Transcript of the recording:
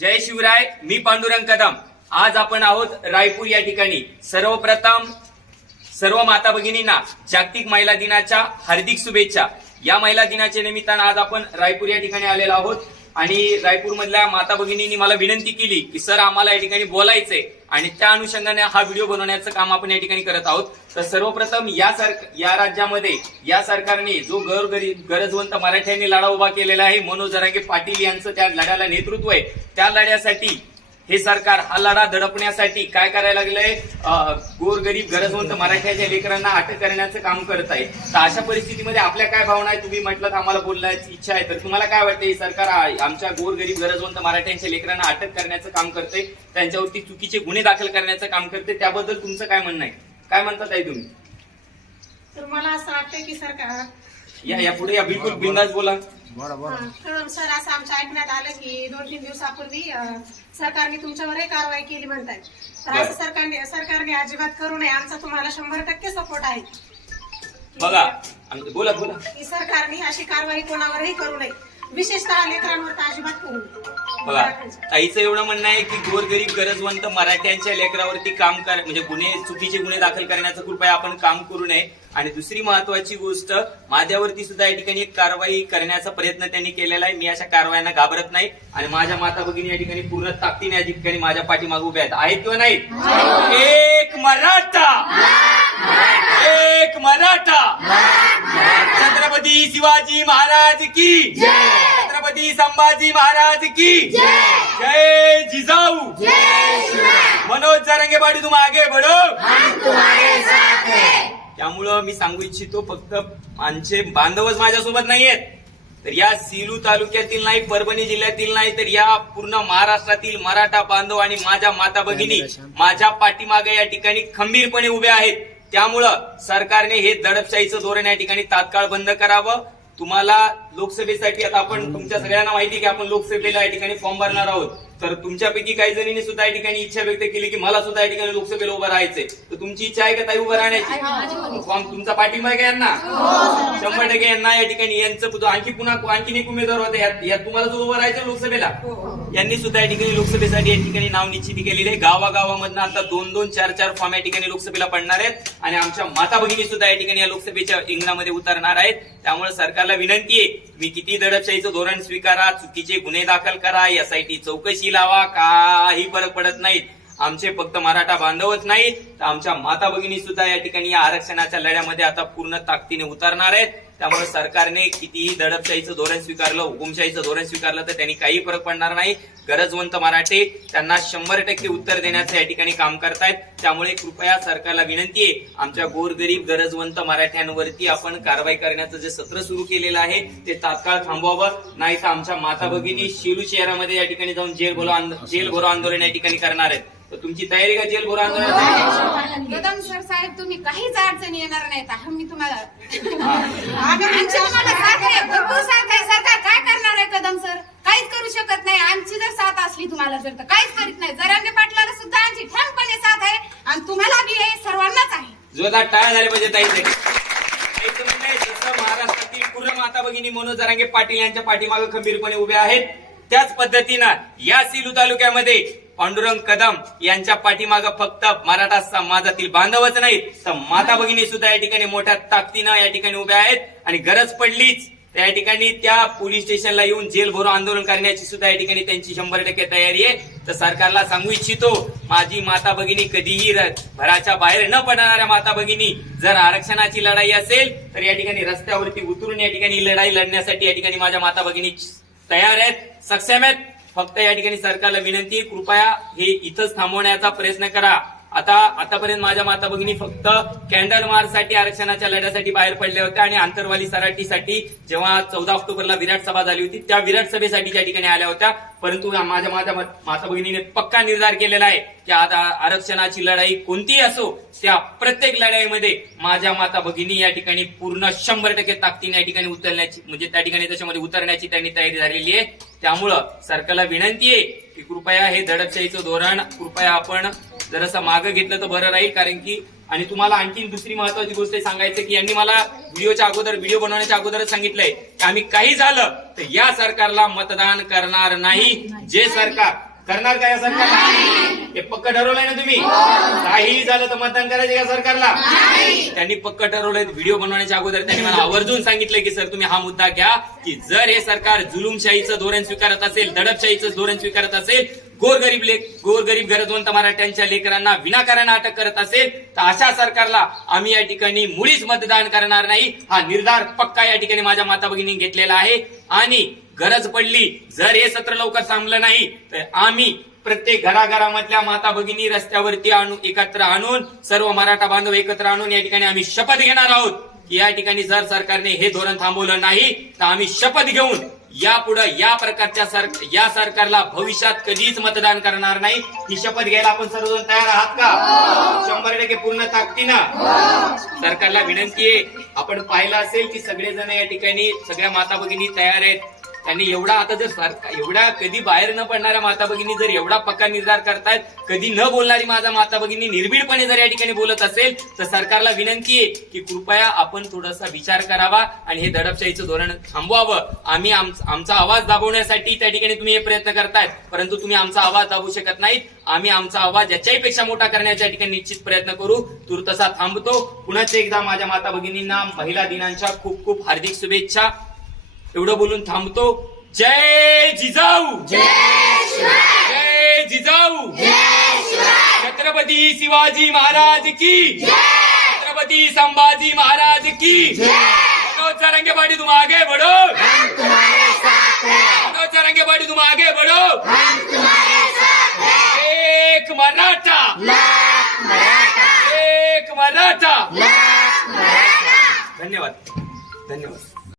जय शिवराय मी पांडुरंग कदम. आज आपण आहोत रायपूर या ठिकाणी. सर्वप्रथम सर्व माता भगिनींना जागतिक महिला दिनाच्या हार्दिक शुभेच्छा. या महिला दिनाच्या निमित्तानं आज आपण रायपूर या ठिकाणी आलेलो आहोत. आणि रायपूर मधल्या माता भगिनींनी मला विनंती केली की सर आम्हाला या ठिकाणी बोलायचंय. आणि त्या अनुषंगाने हा व्हिडिओ बनवण्याचं काम आपण या ठिकाणी करत आहोत. तर सर्वप्रथम या सर या राज्यामध्ये या सरकारने जो गरगरीब गरजवंत मराठ्यांनी लढा उभा केलेला आहे मनोज जरांगे पाटील यांचं त्या लढ्याला नेतृत्व आहे. त्या लढ्यासाठी हे सरकार हा लढा दडपण्यासाठी काय करायला लागलंय? गोरगरीब गरजवंत मराठ्याच्या लेकरांना अटक करण्याचं काम करत आहे. तर अशा परिस्थितीमध्ये आपल्या काय भावना आहे तुम्ही म्हटलं आम्हाला बोलण्याची इच्छा आहे. तर तुम्हाला काय वाटतं? हे सरकार आमच्या गोरगरीब गरजवंत मराठ्यांच्या लेकरांना अटक करण्याचं काम करते त्यांच्यावरती चुकीचे गुन्हे दाखल करण्याचं काम करते त्याबद्दल तुमचं काय म्हणणं आहे? काय म्हणतात आहे तुम्ही? तर मला असं वाटतं की सरकार या या पुढे या बिलकुल बिंदास बोला. सर असं आमच्या ऐकण्यात आलं की दोन तीन दिवसापूर्वी अं, सरकारने तुमच्यावरही कारवाई केली म्हणतायत. तर बरं. असं सरकारने सरकारने अजिबात करू नये. आमचा तुम्हाला शंभर टक्के सपोर्ट आहे. बघा बोला बोला. की सरकारने अशी कारवाई कोणावरही करू नये. विशेषतः लेकरांवर तर अजिबात करू नये. बघा ताईचं एवढं म्हणणं आहे की गोरगरीब गरजवंत मराठ्यांच्या लेकरावरती काम कर म्हणजे गुन्हे चुकीचे गुन्हे दाखल करण्याचं कृपया आपण काम करू नये. आणि दुसरी महत्वाची गोष्ट माझ्यावरती सुद्धा या ठिकाणी एक कारवाई करण्याचा प्रयत्न त्यांनी केलेला आहे. मी अशा कारवायांना घाबरत नाही. आणि माझ्या माता भगिनी या ठिकाणी पूर्ण ताकदीने या ठिकाणी माझ्या पाठीमागे उभ्या आहेत. आहेत किंवा नाही एक मराठा! एक मराठा! छत्रपती शिवाजी महाराज की छत्रपती संभाजी महाराज की जय जिजाऊ. मनोज जरंगे पाटील तुम आगे बडो त्यामुळं मी सांगू इच्छितो फक्त आमचे बांधवच माझ्यासोबत नाहीयेत. तर या सिलू तालुक्यातील नाही परभणी जिल्ह्यातील नाही तर या पूर्ण महाराष्ट्रातील मराठा बांधव आणि माझ्या माता भगिनी माझ्या पाठीमागे या ठिकाणी खंबीरपणे उभे आहेत. त्यामुळं सरकारने हे दडपशाहीचं धोरण या ठिकाणी तात्काळ बंद करावं. तुम्हाला लोकसभेसाठी आता आपण तुमच्या सगळ्यांना माहिती की आपण लोकसभेला या ठिकाणी फॉर्म भरणार आहोत. तर तुमच्यापैकी काही जणींनी सुद्धा या ठिकाणी इच्छा व्यक्त केली की मला सुद्धा या ठिकाणी लोकसभेला उभं राहायचंय. तर तुमची इच्छा आहे का ताई उभं राहण्याची? फॉर्म तुमचा पाठिंबा आहे का यांना? शंभर टक्के यांना या ठिकाणी यांचं आणखी पुन्हा आणखी एक उमेदवार होते. तुम्हाला जो उभं राहायचं लोकसभेला यांनी सुद्धा या ठिकाणी लोकसभेसाठी या ठिकाणी नाव निश्चिती केलेली आहे. गावागावामधनं आता दोन दोन चार चार फॉर्म या ठिकाणी लोकसभेला पडणार आहेत. आणि आमच्या माता भगिनी सुद्धा या ठिकाणी या लोकसभेच्या रिंगणामध्ये उतरणार आहेत. त्यामुळे सरकारला विनंती आहे तुम्ही किती दडपशाहीचं धोरण स्वीकारा चुकीचे गुन्हे दाखल करा एसआयटी चौकशी लावा काही फरक पडत नाहीत. आमचे फक्त मराठा बांधवच नाहीत. तर आमच्या माता भगिनी सुद्धा या ठिकाणी या आरक्षणाच्या लढ्यामध्ये आता पूर्ण ताकदीने उतरणार आहेत. त्यामुळे सरकारने कितीही दडपशाहीचं धोरण स्वीकारलं हुकुमशाहीचं धोरण स्वीकारलं तर त्यांनी काही फरक पडणार नाही. गरजवंत मराठे त्यांना शंभर टक्के उत्तर देण्याचं या ठिकाणी काम करतायत. त्यामुळे कृपया सरकारला विनंती आहे आमच्या गोरगरीब गरजवंत मराठ्यांवरती आपण कारवाई करण्याचं जे सत्र सुरू केलेलं आहे ते तात्काळ थांबवावं. नाही तर आमच्या माता भगिनी शेलू शहरामध्ये या ठिकाणी जाऊन जेल भरो जेल भरो आंदोलन या ठिकाणी करणार आहेत. तर तुमची तयारी का जेल भरो आंदोलनासाठी कदम सर साहेब तुम्ही काहीच अडचणी येणार नाहीत. मी तुम्हाला सरकार काय करणार आहे कदम सर? काहीच करू शकत नाही. आमची जर साथ असली तुम्हाला जर तर काहीच करीत नाही. पाटलाला सुद्धा आमची ठामपणे साथ आहे आणि तुम्हाला बी आहे सर्वांनाच आहे जोरदार टाळ्या झाले पाहिजे ताईचे ताईचं म्हणणं आहे, जसं महाराष्ट्रातील पूर्ण माता भगिनी मनोज जरांगे पाटील यांच्या पाठीमागे खंबीरपणे उभ्या आहेत त्याच पद्धतीनं या सिलू तालुक्यामध्ये पांडुरंग कदम यांच्या पाठीमागं फक्त मराठा समाजातील बांधवच नाहीत तर माता भगिनी सुद्धा या ठिकाणी मोठ्या ताकदीनं या ठिकाणी उभ्या आहेत आणि गरज पडलीच त्या ठिकाणी त्या पोलीस स्टेशनला येऊन जेल भरो आंदोलन करण्याची सुद्धा या ठिकाणी त्यांची शंभर टक्के तयारी आहे. तर सरकारला सांगू इच्छितो माझी माता भगिनी कधीही र- घराच्या बाहेर न पडणाऱ्या माता भगिनी जर आरक्षणाची लढाई असेल तर या ठिकाणी रस्त्यावरती उतरून या ठिकाणी लढाई लढण्यासाठी या ठिकाणी माझ्या माता भगिनी तयार आहेत. सक्षम आहेत. फक्त या ठिकाणी सरकारला विनंती कृपया हे इथंच थांबवण्याचा प्रयत्न करा. आता आतापर्यंत माझ्या माता भगिनी फक्त कॅन्डल मार्चसाठी आरक्षणाच्या लढ्यासाठी बाहेर पडल्या होत्या आणि आंतरवाली सराटीसाठी जेव्हा चौदा ऑक्टोबरला विराट सभा झाली होती त्या विराट सभेसाठी त्या ठिकाणी आल्या होत्या. परंतु माझ्या माझ्या माता भगिनीने पक्का निर्धार केलेला आहे की आता आरक्षणाची लढाई कोणतीही असो त्या प्रत्येक लढाईमध्ये माझ्या माता भगिनी या ठिकाणी पूर्ण शंभर टक्के ताकदीने या ठिकाणी उतरण्याची म्हणजे त्या ठिकाणी त्याच्यामध्ये उतरण्याची त्यांनी तयारी झालेली आहे. त्यामुळं सरकारला विनंती आहे की कृपया हे दडपशाहीचं धोरण कृपया आपण जरासं मागं घेतलं तर बरं राहील कारण की आणि तुम्हाला आणखी दुसरी महत्वाची गोष्ट सांगायचं की यांनी मला व्हिडिओच्या अगोदर व्हिडिओ बनवण्याच्या अगोदरच सांगितलंय की आम्ही काही झालं तर या सरकारला मतदान करणार नाही. जे सरकार करणार का या सरकारला? हे पक्क ठरवलंय ना तुम्ही? काही झालं तर मतदान करायचे का सरकारला? त्यांनी पक्क ठरवलंय व्हिडिओ बनवण्याच्या अगोदर त्यांनी मला आवर्जून सांगितलंय की सर तुम्ही हा मुद्दा घ्या की जर हे सरकार जुलुमशाहीचं धोरण स्वीकारत असेल दडपशाहीचं धोरण स्वीकारत असेल गोरगरीब लेख गोरगरीब गरजवंत मराठ्यांच्या लेकरांना विनाकारण अटक करत असेल तर अशा सरकारला आम्ही या ठिकाणी मुळीच मतदान करणार नाही. हा निर्धार पक्का या ठिकाणी माझ्या माता भगिनी घेतलेला आहे. आणि गरज पडली जर हे सत्र लवकर थांबलं नाही तर आम्ही प्रत्येक घराघरामधल्या माता भगिनी रस्त्यावरती आणून एकत्र आणून सर्व मराठा बांधव एकत्र आणून या ठिकाणी आम्ही शपथ घेणार आहोत. की या ठिकाणी जर सरकारने हे धोरण थांबवलं नाही तर आम्ही शपथ घेऊन यापुढे या प्रकारच्या सर या सरकारला भविष्यात कधीच मतदान करणार नाही. ही शपथ घ्यायला आपण सर्वजण तयार आहात का? शंभर टक्के पूर्ण ताकदीनं. सरकारला विनंती आहे आपण पाहिलं असेल की सगळेजण या ठिकाणी सगळ्या माता भगिनी तयार आहेत. त्यांनी एवढा आता जर एवढ्या कधी बाहेर न पडणाऱ्या माता भगिनी जर एवढा पक्का निर्धार करतायत कधी न बोलणारी माझा माता भगिनी निर्भीडपणे जर या ठिकाणी बोलत असेल तर सरकारला विनंती आहे की कृपया आपण थोडासा विचार करावा आणि हे दडपशाहीचं धोरण थांबवावं. आम्ही आमचा आवाज दाबवण्यासाठी त्या ठिकाणी तुम्ही हे प्रयत्न करतायत परंतु तुम्ही आमचा आवाज दाबू शकत नाहीत. आम्ही आमचा आवाज याच्याही पेक्षा मोठा करण्याच्या ठिकाणी निश्चित प्रयत्न करू. तुर्तसा थांबतो. पुन्हा एकदा माझ्या माता भगिनींना महिला दिनांच्या खूप खूप हार्दिक शुभेच्छा. एवढं बोलून थांबतो. जय जिजाऊ. जय जिजाऊ. छत्रपती शिवाजी महाराज की. छत्रपती संभाजी महाराज की. मनोज रंगे पाटी तुम आगे बढ़ो. मनोज रंगे पाटी तुम आगे बढ़ो. एक मराठा. एक मराठा. धन्यवाद. धन्यवाद.